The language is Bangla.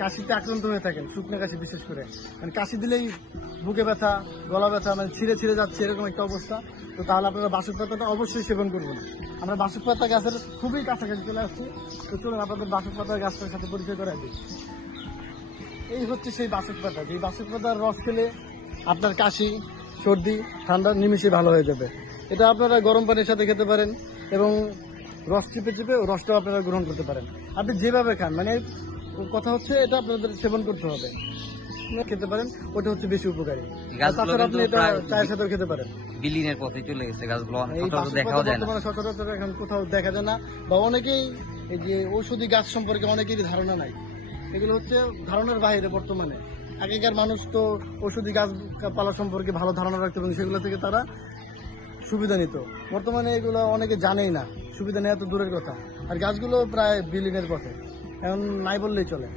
কাশিতে আক্রান্ত হয়ে থাকেন, শুকনো কাশি বিশেষ করে, মানে কাশি দিলেই বুকে ব্যথা, গলা ব্যথা, মানে ছিঁড়ে ছিঁড়ে যাচ্ছে এরকম একটা অবস্থা, তো তাহলে আপনারা বাসক পাতাটা অবশ্যই সেবন করবেন। আমরা বাসক পাতা গাছের খুবই কাছাকাছি চলে আসছি, তো চলুন আপনাদের বাসক পাতার গাছটার সাথে পরিচয় করাই দিই। এই হচ্ছে সেই বাসক পাতা, যে বাসক পাতার রস খেলে আপনার কাশি, সর্দি, ঠান্ডা নিমিশে ভালো হয়ে যাবে। এটা আপনারা গরম পানির সাথে খেতে পারেন এবং রস চিপে চিপে রসটাও আপনারা গ্রহণ করতে পারেন। আপনি যেভাবে খান, মানে কথা হচ্ছে এটা আপনাদের সেবন করতে হবে, খেতে পারেন, ওটা হচ্ছে বেশি উপকারী। তাছাড়া আপনি এটা চায়ের সাথেও খেতে পারেন। বিলীনের পথে চলে গেছে গাছগুলো, এই বাসক পাতা বর্তমানে সচরাচর এখন কোথাও দেখা যায় না, বা অনেকেই এই যে ঔষধি গাছ সম্পর্কে অনেকেরই ধারণা নাই, এগুলো হচ্ছে ধারণার বাইরে বর্তমানে। আগেকার মানুষ তো ঔষধি গাছ পালা সম্পর্কে ভালো ধারণা রাখতো এবং সেগুলো থেকে তারা সুবিধা নিত। বর্তমানে এগুলো অনেকে জানেই না, সুবিধা নেওয়া তো দূরের কথা, আর গাছগুলো প্রায় বিলীনের পথে, এখন নাই বললেই চলে।